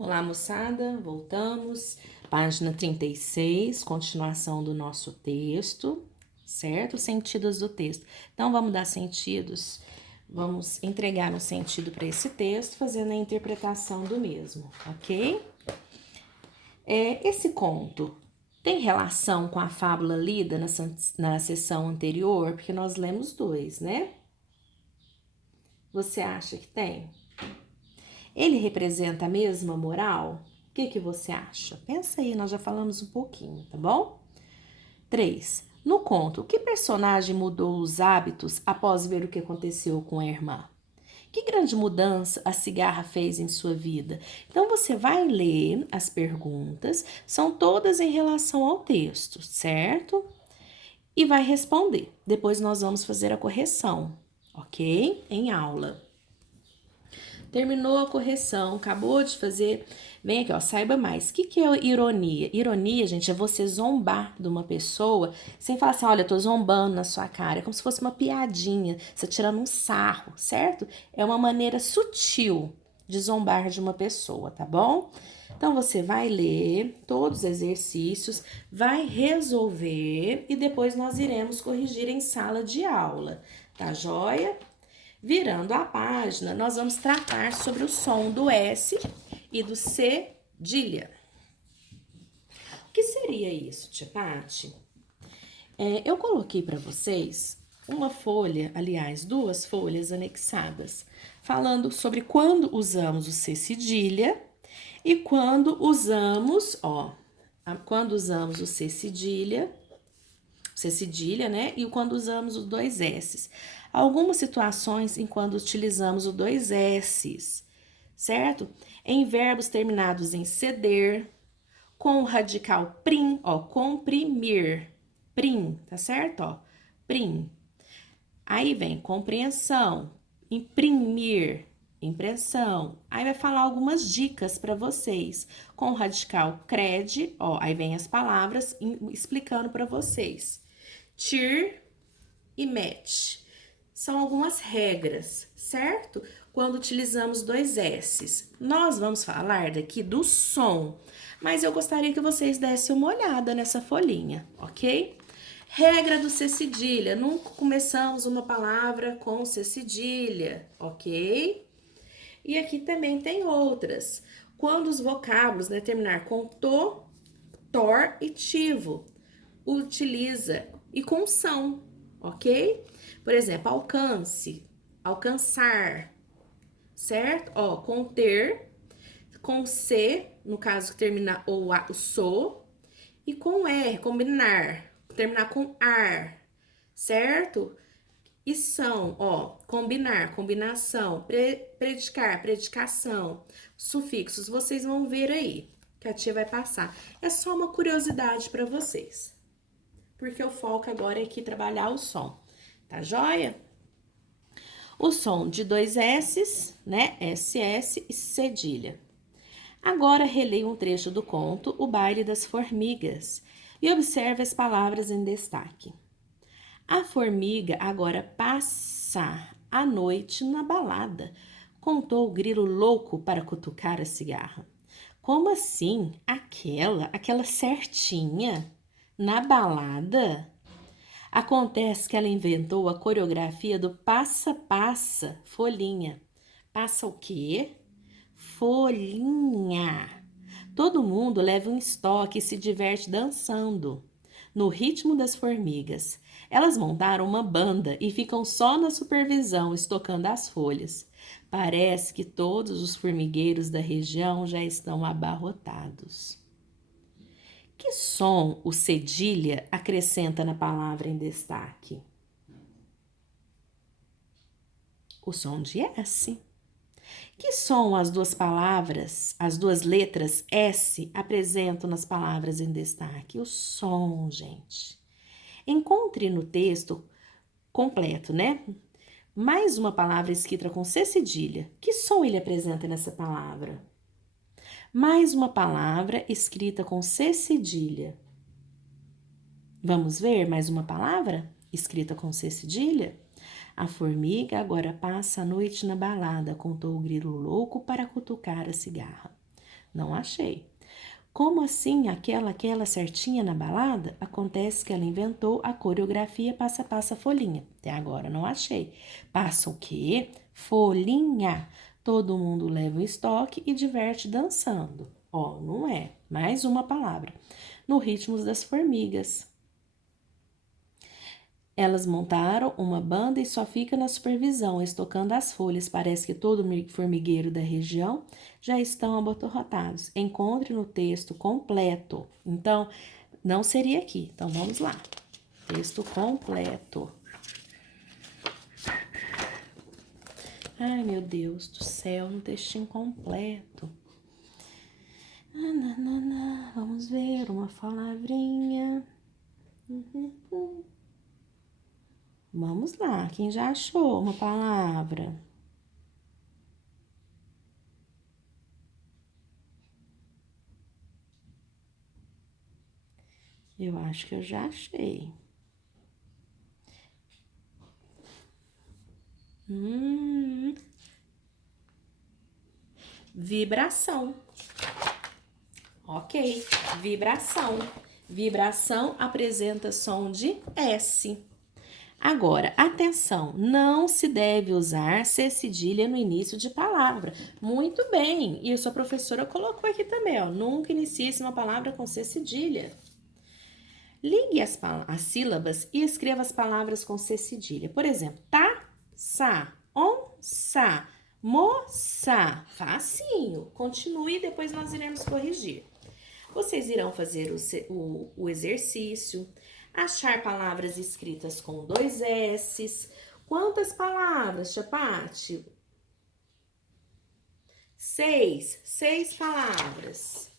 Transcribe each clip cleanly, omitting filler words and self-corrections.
Olá, moçada, voltamos. Página 36, continuação do nosso texto, certo? Sentidos do texto. Então, vamos dar sentidos, vamos entregar um sentido para esse texto, fazendo a interpretação do mesmo, ok? Esse conto tem relação com a fábula lida na sessão anterior? Porque nós lemos dois, né? Você acha que tem? Ele representa a mesma moral? O que você acha? Pensa aí, nós já falamos um pouquinho, tá bom? 3. No conto, que personagem mudou os hábitos após ver o que aconteceu com a irmã? Que grande mudança a cigarra fez em sua vida? Então você vai ler as perguntas, são todas em relação ao texto, certo? E vai responder. Depois nós vamos fazer a correção, ok? Em aula. Terminou a correção, acabou de fazer. Vem aqui, ó, saiba mais. O que é ironia? Ironia, gente, é você zombar de uma pessoa sem falar assim: olha, eu tô zombando na sua cara. É como se fosse uma piadinha, você tirando um sarro, certo? É uma maneira sutil de zombar de uma pessoa, tá bom? Então você vai ler todos os exercícios, vai resolver e depois nós iremos corrigir em sala de aula, tá joia? Virando a página, nós vamos tratar sobre o som do S e do cedilha. O que seria isso, tia Pati? Eu coloquei para vocês uma folha, aliás, duas folhas anexadas, falando sobre quando usamos o C cedilha e quando usamos, quando usamos o C cedilha, né? E quando usamos os dois S's. Algumas situações em quando utilizamos os dois S's, certo? Em verbos terminados em ceder, com o radical prim, comprimir, prim, tá certo? Prim. Aí vem compreensão, imprimir, impressão. Aí vai falar algumas dicas para vocês. Com o radical cred, aí vem as palavras explicando para vocês. Tir e match. São algumas regras, certo? Quando utilizamos dois S's. Nós vamos falar daqui do som, mas eu gostaria que vocês dessem uma olhada nessa folhinha, ok? Regra do C cedilha. Nunca começamos uma palavra com C cedilha, ok? E aqui também tem outras. Quando os vocábulos, né, terminar com to, tor e tivo, utiliza e com são, ok? Por exemplo, alcance, alcançar, certo? Conter, com C, no caso que termina o sou, e com R, combinar, terminar com ar, certo? E são, combinar, combinação, predicar, predicação, sufixos, vocês vão ver aí, que a tia vai passar. É só uma curiosidade para vocês, porque o foco agora é aqui trabalhar o som, tá joia? O som de dois S's, né? SS e cedilha. Agora releia um trecho do conto O Baile das Formigas e observe as palavras em destaque. A formiga agora passa a noite na balada, contou o grilo louco para cutucar a cigarra. Como assim? Aquela certinha? Na balada? Acontece que ela inventou a coreografia do passa-passa, folhinha. Passa o quê? Folhinha. Todo mundo leva um estoque e se diverte dançando, no ritmo das formigas. Elas montaram uma banda e ficam só na supervisão, estocando as folhas. Parece que todos os formigueiros da região já estão abarrotados. Que som o cedilha acrescenta na palavra em destaque? O som de S. Que som as duas palavras, as duas letras S apresentam nas palavras em destaque? O som, gente. Encontre no texto completo, né? Mais uma palavra escrita com C cedilha. Que som ele apresenta nessa palavra? Mais uma palavra escrita com C cedilha. Vamos ver mais uma palavra escrita com C cedilha? A formiga agora passa a noite na balada, contou o grilo louco para cutucar a cigarra. Não achei. Como assim aquela certinha na balada? Acontece que ela inventou a coreografia passa, passa, folhinha. Até agora não achei. Passa o quê? Folhinha. Todo mundo leva o estoque e diverte dançando. Ó, não é. Mais uma palavra. No ritmo das formigas. Elas montaram uma banda e só fica na supervisão, estocando as folhas. Parece que todo formigueiro da região já estão abarrotados. Encontre no texto completo. Então, não seria aqui. Então, vamos lá. Texto completo. Ai, meu Deus do céu, um textinho completo. Vamos ver uma palavrinha. Vamos lá, quem já achou uma palavra? Eu acho que eu já achei. Vibração. Ok, vibração. Vibração apresenta som de S. Agora, atenção, não se deve usar C cedilha no início de palavra. Muito bem, e a sua professora colocou aqui também, ó, nunca inicie uma palavra com C cedilha. Ligue as sílabas e escreva as palavras com C cedilha. Por exemplo, sa, onça, moça. Facinho. Continue e depois nós iremos corrigir. Vocês irão fazer o exercício, achar palavras escritas com 2 S's. Quantas palavras, Chapati? 6. 6 palavras.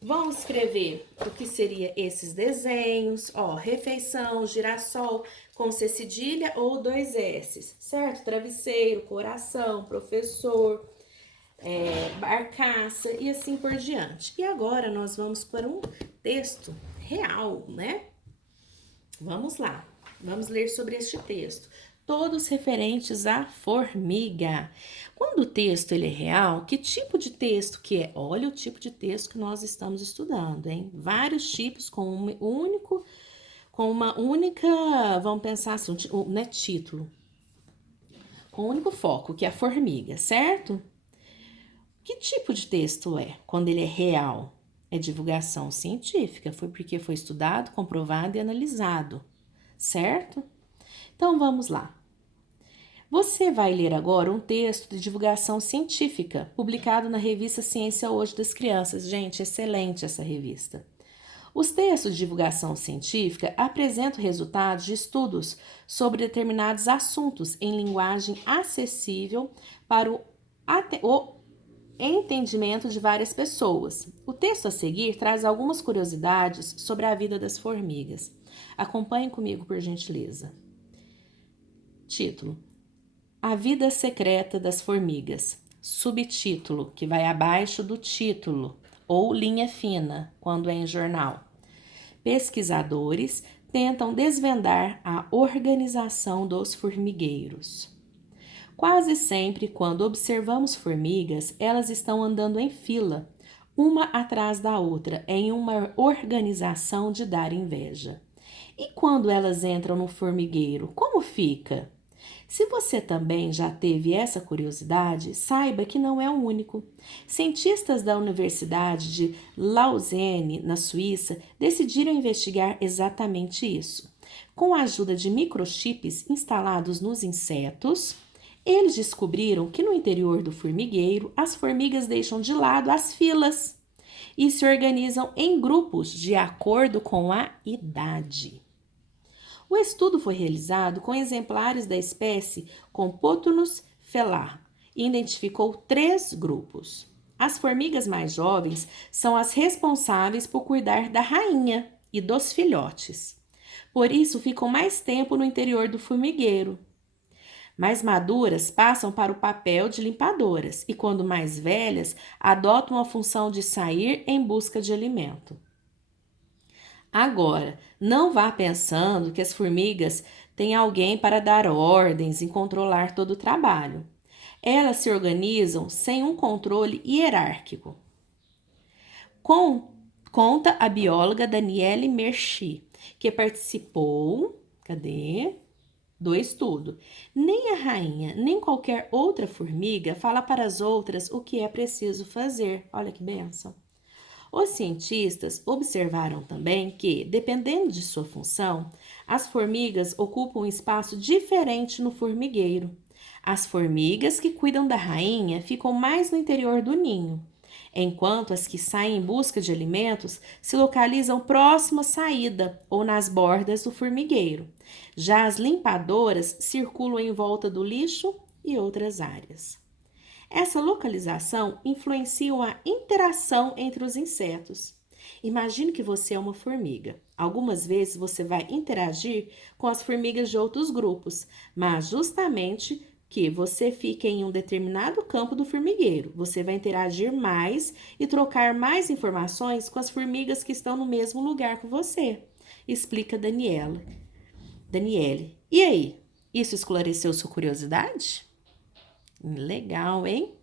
Vamos escrever o que seria esses desenhos, ó, refeição, girassol, com C cedilha ou 2 S's, certo? Travesseiro, coração, professor, barcaça e assim por diante. E agora nós vamos para um texto real, né? Vamos lá, vamos ler sobre este texto. Todos referentes à formiga. Quando o texto ele é real, que tipo de texto que é? Olha o tipo de texto que nós estamos estudando, hein? Vários tipos com uma única, vamos pensar assim, né, título. Com um único foco, que é a formiga, certo? Que tipo de texto é quando ele é real? É divulgação científica, foi porque foi estudado, comprovado e analisado, certo? Então vamos lá. Você vai ler agora um texto de divulgação científica, publicado na revista Ciência Hoje das Crianças. Gente, excelente essa revista. Os textos de divulgação científica apresentam resultados de estudos sobre determinados assuntos em linguagem acessível para o entendimento de várias pessoas. O texto a seguir traz algumas curiosidades sobre a vida das formigas. Acompanhe comigo, por gentileza. Título: A vida secreta das formigas. Subtítulo, que vai abaixo do título, ou linha fina, quando é em jornal. Pesquisadores tentam desvendar a organização dos formigueiros. Quase sempre, quando observamos formigas, elas estão andando em fila, uma atrás da outra, em uma organização de dar inveja. E quando elas entram no formigueiro, como fica? Se você também já teve essa curiosidade, saiba que não é o único. Cientistas da Universidade de Lausanne, na Suíça, decidiram investigar exatamente isso. Com a ajuda de microchips instalados nos insetos, eles descobriram que no interior do formigueiro, as formigas deixam de lado as filas e se organizam em grupos de acordo com a idade. O estudo foi realizado com exemplares da espécie Compsognathus fellah e identificou 3 grupos. As formigas mais jovens são as responsáveis por cuidar da rainha e dos filhotes. Por isso, ficam mais tempo no interior do formigueiro. Mais maduras passam para o papel de limpadoras e, quando mais velhas, adotam a função de sair em busca de alimento. Agora, não vá pensando que as formigas têm alguém para dar ordens e controlar todo o trabalho. Elas se organizam sem um controle hierárquico. Conta a bióloga Danielle Merci, que participou, do estudo. Nem a rainha, nem qualquer outra formiga fala para as outras o que é preciso fazer. Olha que bênção. Os cientistas observaram também que, dependendo de sua função, as formigas ocupam um espaço diferente no formigueiro. As formigas que cuidam da rainha ficam mais no interior do ninho, enquanto as que saem em busca de alimentos se localizam próximo à saída ou nas bordas do formigueiro. Já as limpadoras circulam em volta do lixo e outras áreas. Essa localização influencia a interação entre os insetos. Imagine que você é uma formiga. Algumas vezes você vai interagir com as formigas de outros grupos, mas justamente que você fique em um determinado campo do formigueiro, você vai interagir mais e trocar mais informações com as formigas que estão no mesmo lugar que você, explica Daniele. E aí, isso esclareceu sua curiosidade? Legal, hein?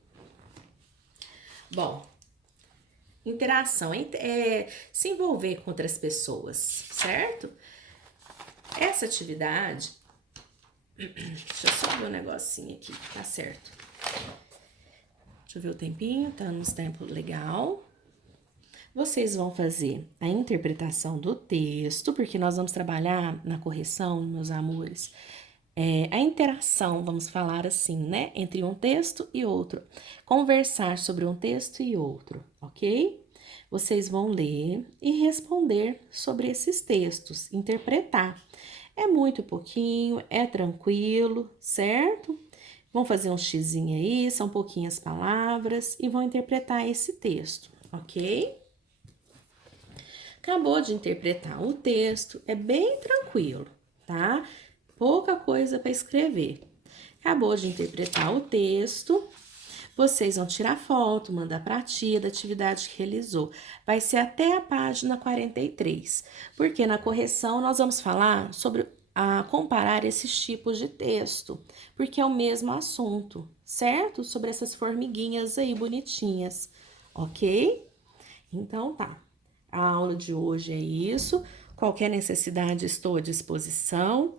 Bom, interação é se envolver com outras pessoas, certo? Essa atividade. Deixa eu só ver um negocinho aqui, tá certo. Deixa eu ver o tempinho, tá nos tempos legal. Vocês vão fazer a interpretação do texto, porque nós vamos trabalhar na correção, meus amores. A interação, vamos falar assim, né? Entre um texto e outro. Conversar sobre um texto e outro, ok? Vocês vão ler e responder sobre esses textos, interpretar. É muito pouquinho, é tranquilo, certo? Vão fazer um xizinho aí, são pouquinhas palavras e vão interpretar esse texto, ok? Acabou de interpretar o texto, é bem tranquilo, tá? Pouca coisa para escrever. Acabou de interpretar o texto, vocês vão tirar foto, mandar para a tia da atividade que realizou. Vai ser até a página 43, porque na correção nós vamos falar sobre comparar esses tipos de texto, porque é o mesmo assunto, certo? Sobre essas formiguinhas aí bonitinhas, ok? Então tá. A aula de hoje é isso. Qualquer necessidade, estou à disposição.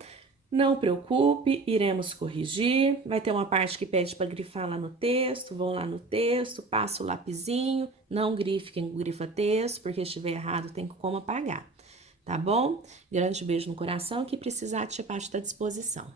Não preocupe, iremos corrigir. Vai ter uma parte que pede para grifar lá no texto. Vão lá no texto, passa o lapisinho. Não grife quem grifa texto, porque se estiver errado tem como apagar. Tá bom? Grande beijo no coração. Que precisar, a tia Paty está à disposição.